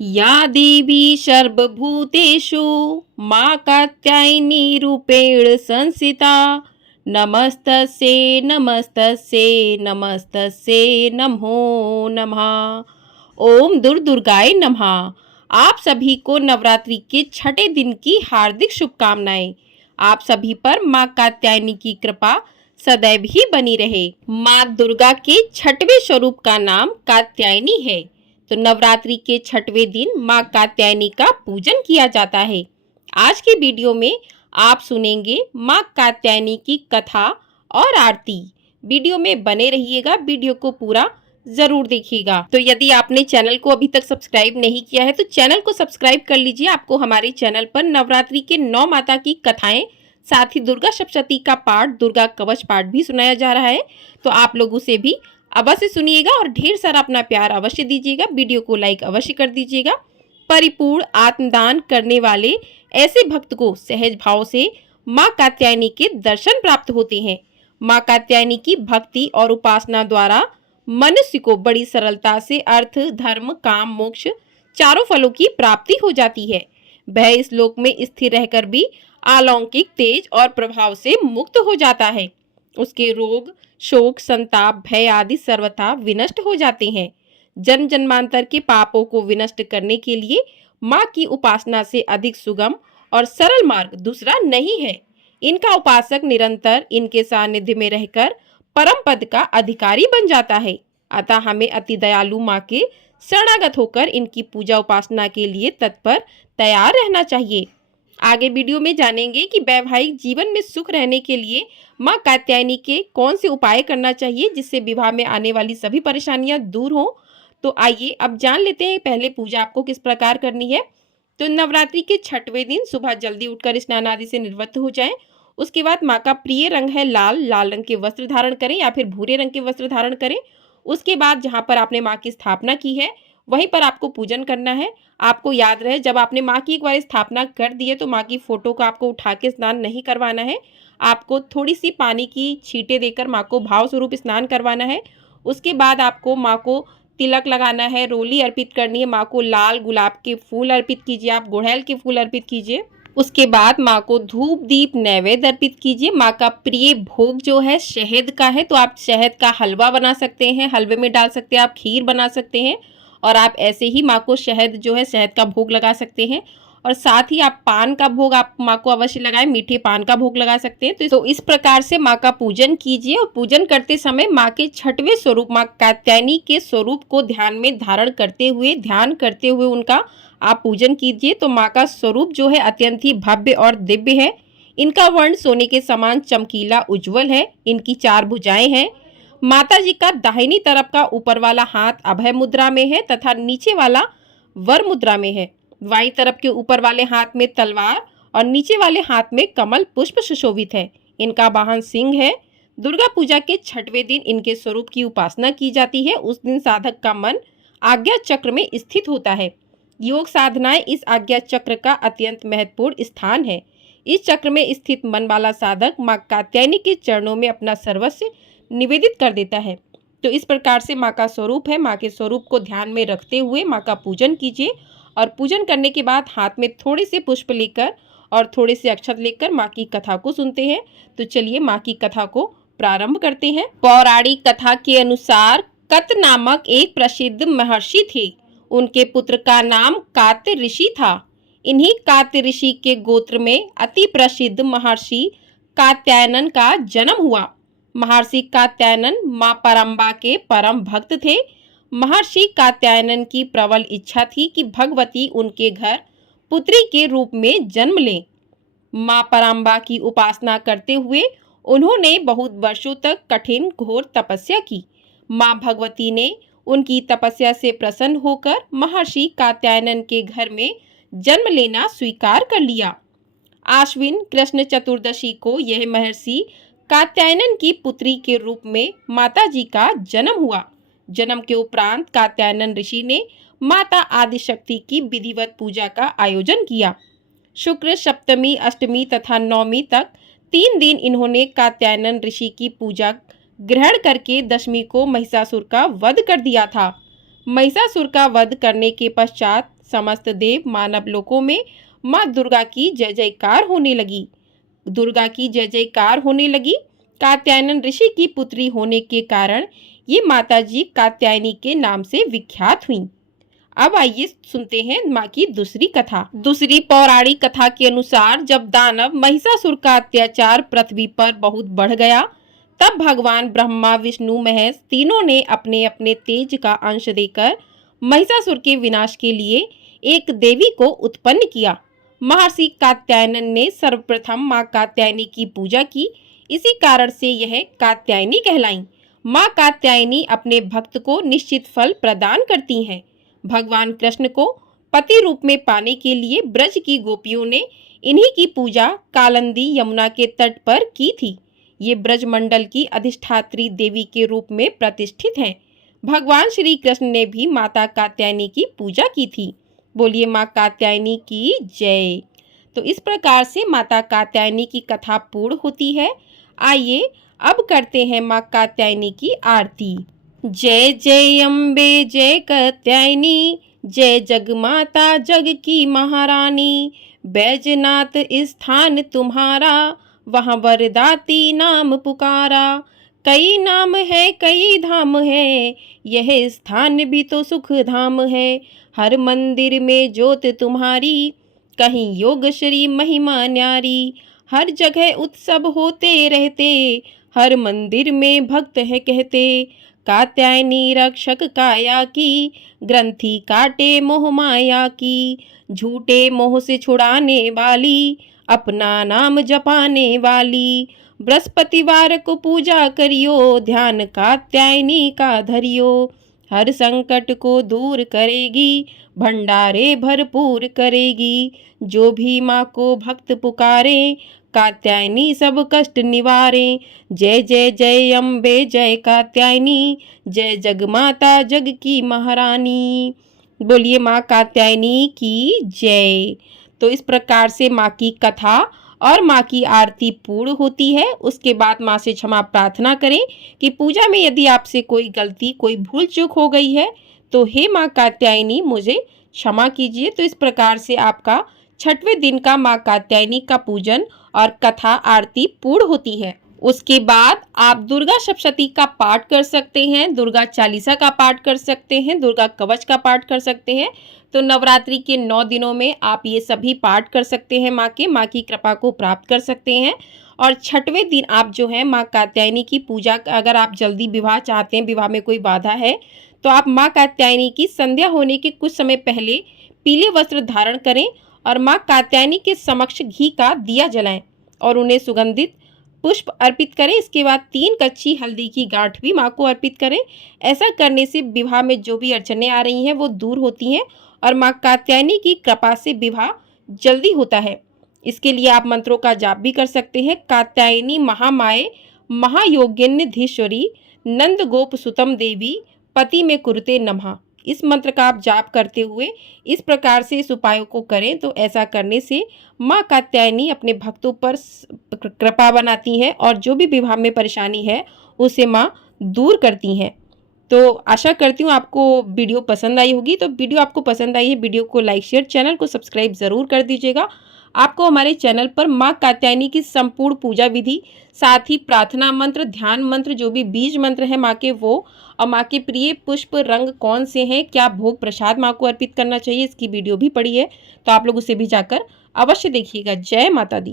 या देवी सर्वभूतेषु मां कात्यायनी रूपेण संस्थिता नमस्तस्यै नमस्तस्यै नमस्तस्यै नमो नमः। ओम दुर्गाय नमः। आप सभी को नवरात्रि के छठे दिन की हार्दिक शुभकामनाएं। आप सभी पर मां कात्यायनी की कृपा सदैव ही बनी रहे। मां दुर्गा के छठवें स्वरूप का नाम कात्यायनी है। तो नवरात्रि के छठवें दिन मां कात्यायनी का पूजन किया जाता है। आज के वीडियो में आप सुनेंगे मां कात्यायनी की कथा और आरती। वीडियो में बने रहिएगा, वीडियो को पूरा जरूर देखिएगा। तो यदि आपने चैनल को अभी तक सब्सक्राइब नहीं किया है तो चैनल को सब्सक्राइब कर लीजिए। आपको हमारे चैनल पर नवरात्रि के 9 माता की कथाएं, साथ ही दुर्गा सप्तशती का पाठ, दुर्गा कवच पाठ भी सुनाया जा रहा है। तो आप लोग उसे भी अवश्य सुनिएगा और ढेर सारा अपना प्यार अवश्य दीजिएगा। वीडियो को लाइक अवश्य कर दीजिएगा। परिपूर्ण आत्मदान करने वाले ऐसे भक्त को सहज भाव से मां कात्यायनी के दर्शन प्राप्त होते हैं। मां कात्यायनी की भक्ति और उपासना द्वारा मनुष्य को बड़ी सरलता से अर्थ, धर्म, काम, मोक्ष चारों फलों की प्राप्ति हो जाती है। वह इस लोक में स्थिर रहकर भी अलौकिक तेज और प्रभाव से मुक्त हो जाता है। उसके रोग, शोक, संताप, भय आदि सर्वथा विनष्ट हो जाते हैं। जन्म जन्मांतर के पापों को विनष्ट करने के लिए मां की उपासना से अधिक सुगम और सरल मार्ग दूसरा नहीं है। इनका उपासक निरंतर इनके सानिध्य में रहकर परम पद का अधिकारी बन जाता है। अतः हमें अति दयालु मां के शरणागत होकर इनकी पूजा उपासना के लिए तत्पर तैयार रहना चाहिए। आगे वीडियो में जानेंगे कि वैवाहिक जीवन में सुख रहने के लिए मां कात्यायनी के कौन से उपाय करना चाहिए जिससे विवाह में आने वाली सभी परेशानियां दूर हो। तो आइए अब जान लेते हैं पहले पूजा आपको किस प्रकार करनी है। तो नवरात्रि के छठवें दिन सुबह जल्दी उठकर स्नान आदि से निवृत्त हो जाएं। उसके बाद मां का प्रिय रंग है लाल, लाल रंग के वस्त्र धारण करें या फिर भूरे रंग के वस्त्र धारण करें। उसके बाद जहां पर आपने मां की स्थापना की है वहीं पर आपको पूजन करना है। आपको याद रहे, जब आपने मां की एक बार स्थापना कर दी है तो मां की फोटो को आपको उठा के स्नान नहीं करवाना है। आपको थोड़ी सी पानी की छींटे देकर मां को भाव स्वरूप स्नान करवाना है। उसके बाद आपको मां को तिलक लगाना है, रोली अर्पित करनी है। मां को लाल गुलाब के फूल अर्पित कीजिए, आप गुड़हल के फूल अर्पित कीजिए। उसके बाद मां को धूप दीप नैवेद्य अर्पित कीजिए। मां का प्रिय भोग जो है शहद का है, तो आप शहद का हलवा बना सकते हैं, हलवे में डाल सकते हैं, आप खीर बना सकते हैं और आप ऐसे ही मां को शहद जो है शहद का भोग लगा सकते हैं। और साथ ही आप पान का भोग आप मां को अवश्य लगाएं, मीठे पान का भोग लगा सकते हैं। तो इस प्रकार से मां का पूजन कीजिए और पूजन करते समय मां के छठवें स्वरूप मां कात्यायनी के स्वरूप को ध्यान में धारण करते हुए, ध्यान करते हुए उनका आप पूजन कीजिए। तो मां का स्वरूप जो है अत्यंत ही भव्य और दिव्य है। इनका वर्ण सोने के समान चमकीला उज्जवल है। इनकी 4 भुजाएं हैं। माता जी का दाहिनी तरफ का ऊपर वाला हाथ अभय मुद्रा में है तथा नीचे वाला वर मुद्रा में है। बाईं तरफ के ऊपर वाले हाथ में तलवार और नीचे वाले हाथ में कमल पुष्प सुशोभित है। इनका वाहन सिंह है। दुर्गा पूजा के छठवें दिन इनके स्वरूप की उपासना की जाती है। उस दिन साधक का मन आज्ञा चक्र में स्थित होता है। योग साधनाएं इस आज्ञा चक्र का अत्यंत महत्वपूर्ण स्थान है। इस चक्र में स्थित मन वाला साधक मां कात्यायनी के चरणों में अपना सर्वस्व निवेदित कर देता है। तो इस प्रकार से मां का स्वरूप है। मां के स्वरूप को ध्यान में रखते हुए मां का पूजन कीजिए और पूजन करने के बाद हाथ में थोड़े से पुष्प लेकर और थोड़े से अक्षत लेकर मां की कथा को सुनते हैं। तो चलिए मां की कथा को प्रारंभ करते हैं। पौराणिक कथा के अनुसार कत नामक एक प्रसिद्ध महर्षि थे। उनके पुत्र का नाम कात्य ऋषि था। इन्हीं कात्य ऋषि के गोत्र में अति प्रसिद्ध महर्षि कात्यायन का जन्म हुआ। महर्षि कात्यायन मां परम्बा के परम भक्त थे। महर्षि कात्यायन की प्रबल इच्छा थी कि भगवती उनके घर पुत्री के रूप में जन्म लें। मां परम्बा की उपासना करते हुए उन्होंने बहुत वर्षों तक कठिन घोर तपस्या की। मां भगवती ने उनकी तपस्या से प्रसन्न होकर महर्षि कात्यायन के घर में जन्म लेना स्वीकार कर लिया। आश्विन कृष्ण चतुर्दशी को यह महर्षि कात्यायन की पुत्री के रूप में माता जी का जन्म हुआ। जन्म के उपरांत कात्यायन ऋषि ने माता आदिशक्ति की विधिवत पूजा का आयोजन किया। शुक्र सप्तमी, अष्टमी तथा नवमी तक 3 दिन इन्होंने कात्यायन ऋषि की पूजा ग्रहण करके दशमी को महिषासुर का वध कर दिया था। महिषासुर का वध करने के पश्चात समस्त देव मानव लोकों में माँ दुर्गा की जय जयकार होने लगी। दुर्गा की जय जयकार होने लगी। कात्यायन ऋषि की पुत्री होने के कारण ये माताजी कात्यायनी के नाम से विख्यात हुई। अब आइए सुनते हैं माँ की दूसरी कथा। दूसरी पौराणिक कथा के अनुसार जब दानव महिषासुर का अत्याचार पृथ्वी पर बहुत बढ़ गया, तब भगवान ब्रह्मा विष्णु महेश तीनों ने अपने अपने तेज का अंश देकर महिषासुर के विनाश के लिए एक देवी को उत्पन्न किया। महर्षि कात्यायन ने सर्वप्रथम माँ कात्यायनी की पूजा की। इसी कारण से यह कात्यायनी कहलाई। माँ कात्यायनी अपने भक्त को निश्चित फल प्रदान करती हैं। भगवान कृष्ण को पति रूप में पाने के लिए ब्रज की गोपियों ने इन्हीं की पूजा कालिंदी यमुना के तट पर की थी। ये ब्रज मंडल की अधिष्ठात्री देवी के रूप में प्रतिष्ठित हैं। भगवान श्री कृष्ण ने भी माता कात्यायनी की पूजा की थी। बोलिए माँ कात्यायनी की जय। तो इस प्रकार से माता कात्यायनी की कथा पूर्ण होती है। आइए अब करते हैं माँ कात्यायनी की आरती। जय जय अम्बे जय कात्यायनी, जय जग माता जग की महारानी। बैजनाथ स्थान तुम्हारा, वहाँ वरदाती नाम पुकारा। कई नाम है कई धाम है, यह स्थान भी तो सुख धाम है। हर मंदिर में ज्योत तुम्हारी, कहीं योग श्री महिमा न्यारी। हर जगह उत्सव होते रहते, हर मंदिर में भक्त है कहते। कात्यायनी रक्षक काया की, ग्रंथि काटे मोह माया की। झूठे मोह से छुड़ाने वाली, अपना नाम जपाने वाली। बृहस्पतिवार को पूजा करियो, ध्यान कात्यायनी का धरियो। हर संकट को दूर करेगी, भंडारे भरपूर करेगी। जो भी माँ को भक्त पुकारे, कात्यायनी सब कष्ट निवारे। जय जय जय अम्बे जय कात्यायनी, जय जग माता जग की महारानी। बोलिए माँ कात्यायनी की जय। तो इस प्रकार से माँ की कथा और माँ की आरती पूर्ण होती है। उसके बाद माँ से क्षमा प्रार्थना करें कि पूजा में यदि आपसे कोई गलती कोई भूल चूक हो गई है तो हे माँ कात्यायनी मुझे क्षमा कीजिए। तो इस प्रकार से आपका 6वें दिन का माँ कात्यायनी का पूजन और कथा आरती पूर्ण होती है। उसके बाद आप दुर्गा सप्तशती का पाठ कर सकते हैं, दुर्गा चालीसा का पाठ कर सकते हैं, दुर्गा कवच का पाठ कर सकते हैं। तो नवरात्रि के 9 दिनों में आप ये सभी पाठ कर सकते हैं। माँ की कृपा को प्राप्त कर सकते हैं। और 6वें दिन आप जो है माँ कात्यायनी की पूजा, अगर आप जल्दी विवाह चाहते हैं, विवाह में कोई बाधा है, तो आप माँ कात्यायनी की संध्या होने के कुछ समय पहले पीले वस्त्र धारण करें और माँ कात्यायनी के समक्ष घी का दिया जलाएं और उन्हें सुगंधित पुष्प अर्पित करें। इसके बाद 3 कच्ची हल्दी की गांठ भी माँ को अर्पित करें। ऐसा करने से विवाह में जो भी अड़चनें आ रही हैं वो दूर होती हैं और माँ कात्यायनी की कृपा से विवाह जल्दी होता है। इसके लिए आप मंत्रों का जाप भी कर सकते हैं। कात्यायनी महामाये महायोगिन्यधीश्वरी, नंद गोप सुतम देवी, पति में कुरुते नमः। इस मंत्र का आप जाप करते हुए इस प्रकार से इस उपायों को करें तो ऐसा करने से माँ कात्यायनी अपने भक्तों पर कृपा बनाती हैं और जो भी विवाह में परेशानी है उसे माँ दूर करती हैं। तो आशा करती हूँ आपको वीडियो पसंद आई होगी। तो वीडियो आपको पसंद आई है, वीडियो को लाइक शेयर, चैनल को सब्सक्राइब ज़रूर कर दीजिएगा। आपको हमारे चैनल पर माँ कात्यायनी की संपूर्ण पूजा विधि, साथ ही प्रार्थना मंत्र, ध्यान मंत्र, जो भी बीज मंत्र है माँ के वो, और माँ के प्रिय पुष्प रंग कौन से हैं, क्या भोग प्रसाद माँ को अर्पित करना चाहिए, इसकी वीडियो भी पड़ी है। तो आप लोग उसे भी जाकर अवश्य देखिएगा। जय माता दी।